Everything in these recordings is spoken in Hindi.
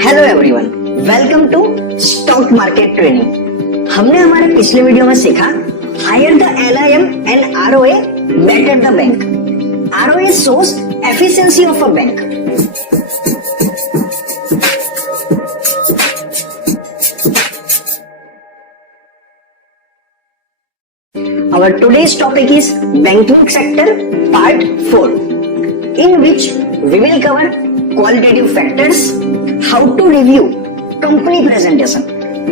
Hello everyone, welcome to stock market training. हमने हमारे पिछले वीडियो में सीखा higher the LIM and ROA better the bank. ROA shows efficiency of a bank. Our today's topic is banking sector part 4, in which we will cover qualitative factors, how to review company presentation,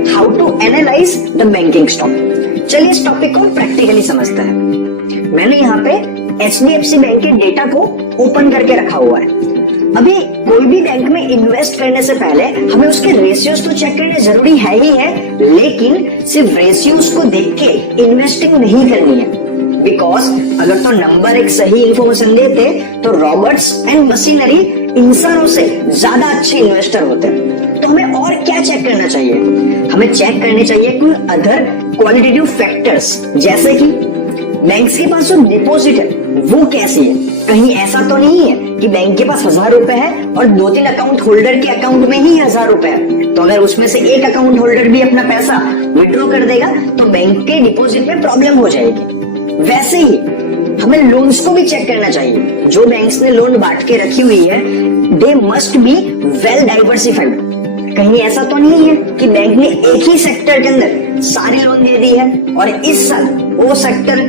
how to analyze the banking stock। चलिए इस टॉपिक को प्रैक्टिकली समझते हैं। मैंने यहाँ पे HDFC बैंक के डेटा को ओपन करके रखा हुआ है। अभी कोई भी बैंक में इन्वेस्ट करने से पहले हमें उसके रेशियोज तो चेक करने जरूरी है ही है, लेकिन सिर्फ रेशियोज को देख के इन्वेस्टिंग नहीं करनी है। बिकॉज अगर तो नंबर एक सही इंफॉर्मेशन देते तो रॉबर्ट्स एंड मशीनरी इंसानों से ज्यादा अच्छे इन्वेस्टर होते हैं। तो हमें और क्या चेक करना चाहिए? हमें चेक करने चाहिए कोई अदर क्वालिटेटिव फैक्टर्स, जैसे कि बैंक्स के पास जो डिपॉजिट है वो कैसी है। कहीं ऐसा तो नहीं है कि बैंक के पास 1000 रुपए है और 2-3 अकाउंट होल्डर के अकाउंट में ही 1000 रुपए है, तो अगर उसमें से एक अकाउंट होल्डर भी अपना पैसा विड्रॉ कर देगा तो बैंक के डिपॉजिट में प्रॉब्लम हो जाएगी। वैसे ही हमें लोन्स को भी चेक करना चाहिए। जो बैंक्स ने लोन बांट के रखी हुई है they must be well diversified. कहीं ऐसा तो नहीं है कि बैंक ने एक ही सेक्टर के अंदर सारी लोन दे दी है और इस साल वो सेक्टर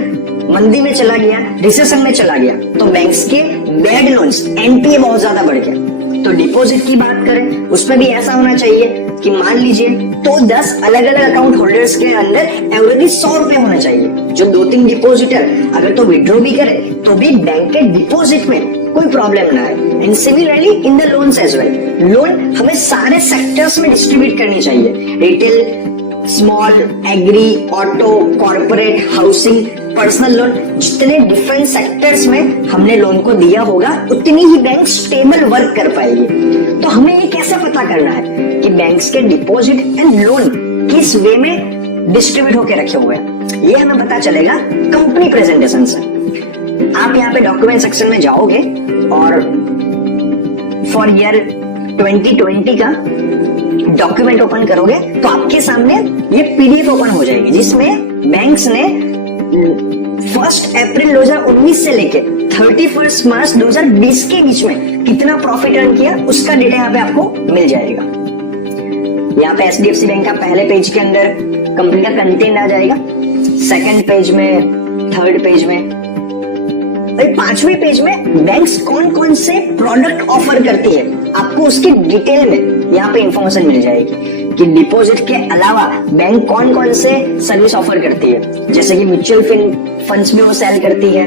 मंदी में चला गया, रिसेशन में चला गया, तो बैंक्स के बैड लोन्स NPA बहुत ज्यादा बढ़ गया। तो डिपॉजिट की बात करें उसमें भी ऐसा होना चाहिए कि मान लीजिए तो 10 अलग अलग अकाउंट होल्डर्स के अंदर एवरेज 100 रुपए होना चाहिए। जो 2-3 डिपॉजिटर अगर तो विड्रॉ भी करे तो भी बैंक के डिपॉजिट में कोई प्रॉब्लम ना है। And similarly in the loans as well, loan हमें सारे सेक्टर्स में डिस्ट्रीब्यूट करनी चाहिए। Retail, small, agri, auto, corporate, housing, personal loan, जितने डिफरेंट सेक्टर्स में हमने लोन को दिया होगा उतनी ही बैंक स्टेबल वर्क कर पाएगी। तो हमें ये कैसे पता करना है कि बैंक्स के डिपॉजिट एंड लोन किस वे में डिस्ट्रीब्यूट होकर रखे हुए हैं? ये हमें पता चलेगा कंपनी प्रेजेंटेशन से। आप यहाँ पे डॉक्यूमेंट सेक्शन में जाओगे और फॉर ईयर 2020 का डॉक्यूमेंट ओपन करोगे तो आपके सामने ये PDF ओपन हो जाएगी, जिसमें बैंक्स ने 1 अप्रैल 2019 से लेके 31 मार्च 2020 के बीच में कितना प्रॉफिट अर्न किया उसका डेटा यहाँ पे आपको मिल जाएगा। यहाँ पे HDFC बैंक का पहले पेज के अंदर कंपनी का कंटेंट आ जाएगा, सेकंड पेज में, थर्ड पेज में, और 5वें पेज में बैंक्स कौन कौन से प्रोडक्ट ऑफर करती है आपको उसकी डिटेल में यहाँ पे इंफॉर्मेशन मिल जाएगी कि डिपॉजिट के अलावा बैंक कौन कौन से सर्विस ऑफर करती है। जैसे कि म्यूचुअल फंड्स में वो सेल करती है,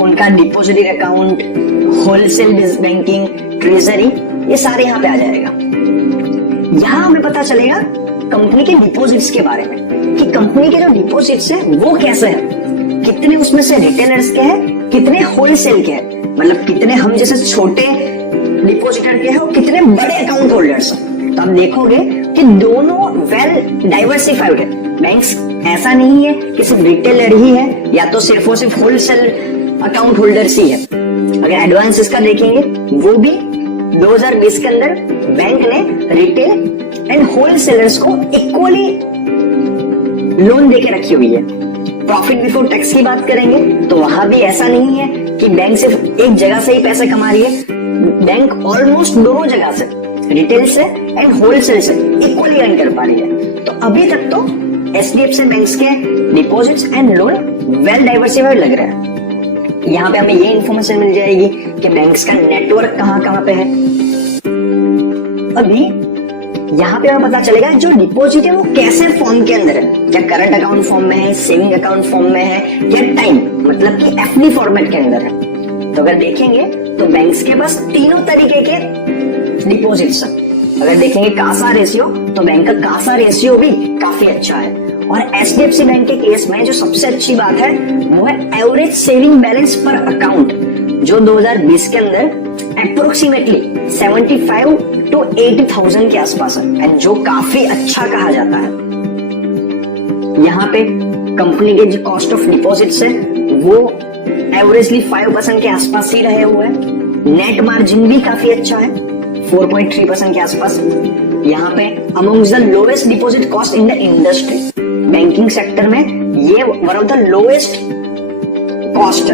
उनका depository account, wholesale banking, treasury, ये सारे यहाँ पे आ जाएगा। यहाँ हमें पता चलेगा कंपनी के डिपॉजिट्स के बारे में कि कंपनी के जो डिपॉजिट्स है वो कैसे है, कितने उसमें से रिटेलर्स के हैं, कितने होलसेल के हैं, मतलब कितने हम जैसे छोटे डिपॉजिटर के हैं और कितने बड़े अकाउंट होल्डर्स हैं। तो आप देखोगे कि दोनों वेल डाइवर्सिफाइड है। बैंक्स ऐसा नहीं है कि सिर्फ रिटेलर ही है या तो सिर्फ और सिर्फ होलसेल अकाउंट होल्डर्स ही है। अगर एडवांस इसका देखेंगे वो भी 2020 के अंदर बैंक ने रिटेल एंड होलसेलर्स को इक्वली लोन देके रखी हुई है। प्रॉफिट बिफोर टैक्स की बात करेंगे तो वहां भी ऐसा नहीं है कि बैंक सिर्फ एक जगह से ही पैसे कमा रही है। बैंक ऑलमोस्ट दोनों जगह से, रिटेल से एंड होलसेल से इक्वली अर्न कर पा रही है। तो अभी तक तो HDFC बैंक्स के deposits and loan well diversified लग रहा है। यहाँ पे हमें ये इंफॉर्मेशन मिल जाएगी कि बैंक्स का नेटवर्क कहाँ कहाँ पे है। अभी यहाँ पे हमें पता चलेगा जो डिपॉजिट है वो कैसे फॉर्म के अंदर है, क्या करंट अकाउंट फॉर्म में है, सेविंग अकाउंट फॉर्म में है, या टाइम मतलब कि FD फॉर्मेट के अंदर है। तो अगर देखेंगे तो बैंक्स के पास तीनों तरीके के डिपॉजिट्स हैं। अगर देखेंगे कासा रेशियो तो बैंक का कासा रेशियो भी काफी अच्छा है। और HDFC बैंक के केस में जो सबसे अच्छी बात है वो है एवरेज सेविंग बैलेंस पर अकाउंट, जो 2020 के अंदर अप्रोक्सीमेटली 75 to 80,000 के आसपास है, एंड जो काफी अच्छा कहा जाता है। यहाँ पे कंपनी के जो कॉस्ट ऑफ डिपॉजिट्स है वो एवरेजली 5% के आसपास ही रहे हुए हैं। नेट मार्जिन भी काफी अच्छा है, 4.3% के आसपास। यहाँ पे amongst the lowest deposit cost in the industry, banking sector में ये one of the lowest cost.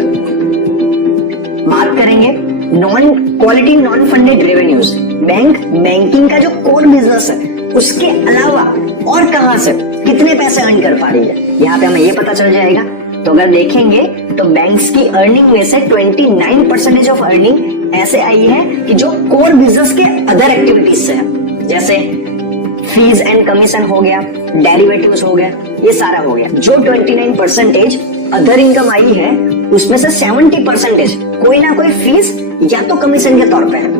बात करेंगे non quality non funded revenues, banking का जो कोर बिजनेस है उसके अलावा और कहां से कितने पैसे अर्न कर पा रही है, यहाँ पे हमें ये पता चल जाएगा। तो अगर देखेंगे तो बैंक्स की अर्निंग में से 29% ऑफ अर्निंग ऐसे आई है कि जो कोर बिजनेस के अदर एक्टिविटीज से है, जैसे फीस एंड कमीशन हो गया, डेरिवेटिव्स हो गया, ये सारा हो गया। जो 29% अदर इनकम आई है उसमें से 70% कोई ना कोई फीस या तो कमीशन के तौर पे है।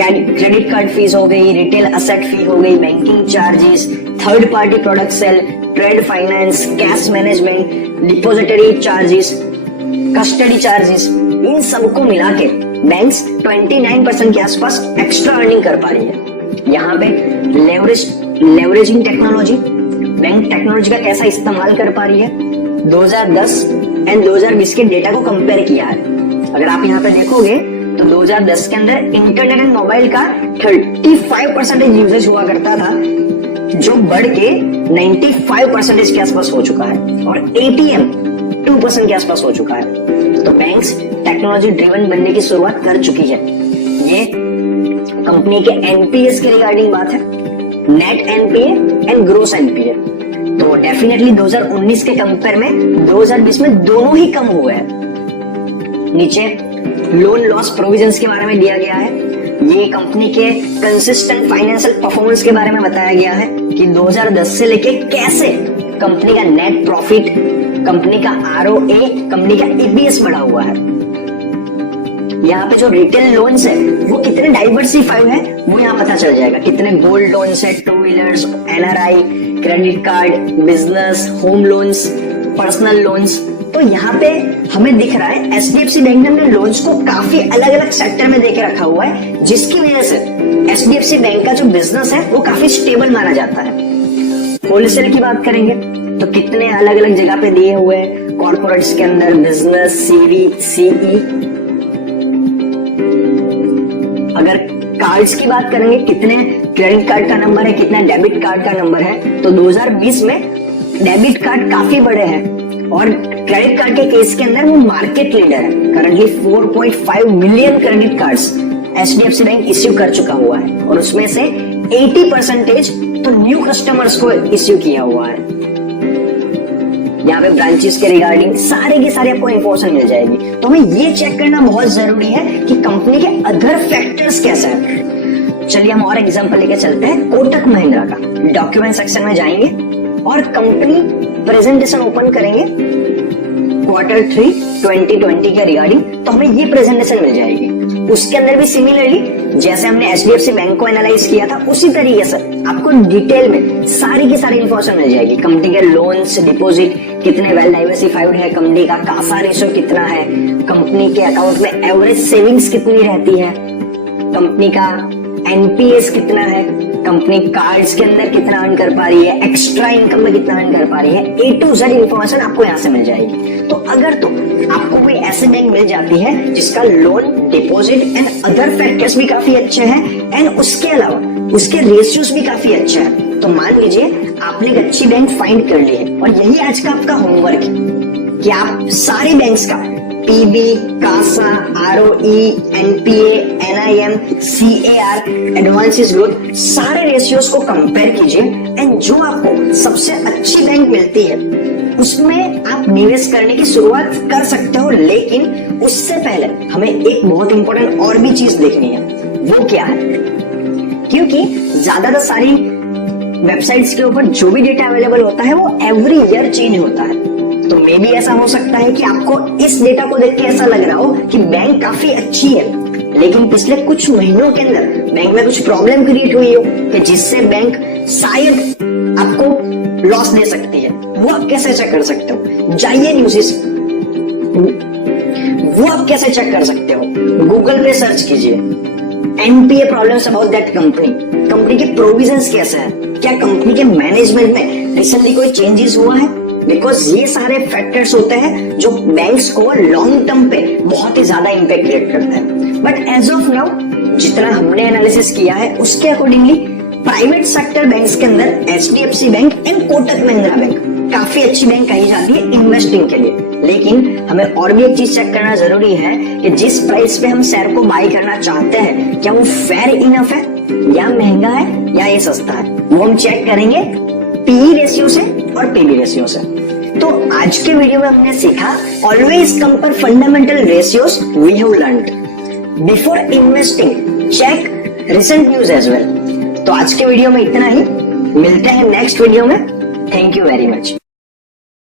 क्रेडिट कार्ड फीस हो गई, रिटेल असेट फी हो गई, banking charges, third party product sale, trade finance, cash management, depository charges, custody charges, इन सबको मिला के बैंक्स 29% के आसपास एक्स्ट्रा अर्निंग कर पा रही है। यहाँ पे लेवरेजिंग टेक्नोलॉजी, बैंक टेक्नोलॉजी का कैसा इस्तेमाल कर पा रही है, 2010 एंड 2020 के डेटा को कंपेयर किया है। अगर आप यहाँ पे देखोगे तो 2010 के अंदर इंटरनेट एंड मोबाइल का 35% यूजेज हुआ करता था, जो बढ़ के 95% के आसपास हो चुका है, और एटीएम 2% के आसपास हो चुका है। तो बैंक्स टेक्नोलॉजी ड्रिवन बनने की शुरुआत कर चुकी है। ये कंपनी के एनपीएस के रिगार्डिंग बात है, net NPA and gross NPA. तो डेफिनेटली 2019 के कंपेयर में 2020 में दोनों ही कम हुए हैं। नीचे लोन लॉस प्रोविजंस के बारे में दिया गया है। ये कंपनी के कंसिस्टेंट फाइनेंशियल परफॉर्मेंस के बारे में बताया गया है कि 2010 से लेके कैसे कंपनी का नेट प्रॉफिट, कंपनी का आरओए, कंपनी का ईपीएस बढ़ा हुआ है। यहाँ पे जो रिटेल लोन्स है वो कितने डाइवर्सिफाइड है वो यहाँ पता चल जाएगा। कितने गोल्ड लोन्स है, two wheelers, NRI, credit card, business, home loans, personal loans. तो यहाँ पे हमें दिख रहा है एचडीएफसी बैंक ने अपने लोन्स को काफी अलग अलग सेक्टर में देके रखा हुआ है, जिसकी वजह से एचडीएफसी बैंक का जो बिजनेस है वो काफी स्टेबल माना जाता है। होलसेल की बात करेंगे तो कितने अलग अलग जगह पे दिए हुए हैं, कॉर्पोरेट्स के अंदर, बिजनेस, सीवी, सीई। अगर कार्ड्स की बात करेंगे, कितने क्रेडिट कार्ड का नंबर है, कितना डेबिट कार्ड का नंबर है, तो 2020 में डेबिट कार्ड काफी बड़े हैं, और क्रेडिट कार्ड के केस के अंदर वो मार्केट लीडर है। Currently 4.5 million credit cards HDFC bank issue कर चुका हुआ है, और उसमें से 80% तो न्यू कस्टमर्स को इश्यू किया हुआ है। यहाँ पे ब्रांचेस के रिगार्डिंग सारे के सारे आपको इंफॉर्मेशन मिल जाएगी। तो हमें ये चेक करना बहुत जरूरी है कि कंपनी के अदर फैक्टर्स कैसे हैं। चलिए हम और एग्जांपल लेके चलते हैं कोटक महिंद्रा का। डॉक्यूमेंट सेक्शन में जाएंगे और कंपनी प्रेजेंटेशन ओपन करेंगे Q3 2020 के रिगार्डिंग, तो हमें ये प्रेजेंटेशन मिल जाएगी। उसके अंदर भी सिमिलरली जैसे हमने एचडीएफसी बैंक को एनालाइज किया था उसी तरीके से आपको डिटेल में सारी की सारी इंफॉर्मेशन मिल जाएगी। कंपनी के लोन्स, डिपॉजिट कितने वेल डाइवर्सिफाइड है, कंपनी का कासा रेशियो कितना है, कंपनी के अकाउंट में एवरेज सेविंग्स कितनी रहती है, कंपनी का एनपीएस कितना है, कंपनी कार्ड्स के अंदर कितना अर्न कर पा रही है, एक्स्ट्रा इनकम में कितना अर्न कर पा रही है, ए टू जेड इंफॉर्मेशन आपको यहाँ से मिल जाएगी। तो अगर तो आपको कोई ऐसे बैंक मिल जाती है जिसका loan, deposit and other factors भी काफी अच्छे हैं, एंड उसके अलावा उसके रेशियोज भी काफी अच्छे हैं, तो मान लीजिए आपने एक अच्छी बैंक फाइंड कर ली है, और यही आज का आपका होमवर्क है कि आप सारे बैंक्स का PB, CASA, ROE, NPA, NIM, CAR, advances growth, सारे रेशियोज को कंपेयर कीजिए, एंड जो आपको सबसे अच्छी बैंक मिलती है उसमें आप निवेश करने की शुरुआत कर सकते हो। लेकिन उससे पहले हमें एक बहुत इंपॉर्टेंट और भी चीज देखनी है, वो क्या है, क्योंकि ज्यादातर सारी वेबसाइट्स के ऊपर जो भी डेटा अवेलेबल होता है वो एवरी ईयर चेंज होता है। तो मे भी ऐसा हो सकता है कि आपको इस डेटा को देख के ऐसा लग रहा हो कि बैंक काफी अच्छी है, लेकिन पिछले कुछ महीनों के अंदर बैंक में कुछ प्रॉब्लम क्रिएट हुई हो कि जिससे बैंक शायद आपको लॉस दे सकती है। वो आप कैसे चेक कर सकते हो? जाइए न्यूज़, वो आप कैसे चेक कर सकते हो? गूगल पे सर्च कीजिए NPA problems about that company, company के प्रोविजंस कैसे हैं, क्या कंपनी के मैनेजमेंट में रिसेंटली कोई चेंजेस हुआ है, बिकॉज ये सारे फैक्टर्स होते हैं जो बैंक्स को लॉन्ग टर्म पे बहुत ही ज्यादा इंपैक्ट क्रिएट करते हैं। बट एज ऑफ नाउ जितना हमने एनालिसिस किया है उसके अकॉर्डिंगली प्राइवेट सेक्टर बैंक्स के अंदर HDFC bank and Kotak Mahindra bank काफी अच्छी बैंक कही जाती है इन्वेस्टिंग के लिए। लेकिन हमें और भी एक चीज चेक करना जरूरी है कि जिस प्राइस पे हम शेयर को बाय करना चाहते हैं क्या वो फेयर इनफ है या महंगा है या ये सस्ता है, वो हम चेक करेंगे पीई रेशियो से और पीबी रेशियो से। तो आज के वीडियो में हमने सीखा always compare fundamental ratios we have learned before investing, check recent news as well. तो आज के वीडियो में इतना ही, मिलते हैं नेक्स्ट वीडियो में। Thank you very much.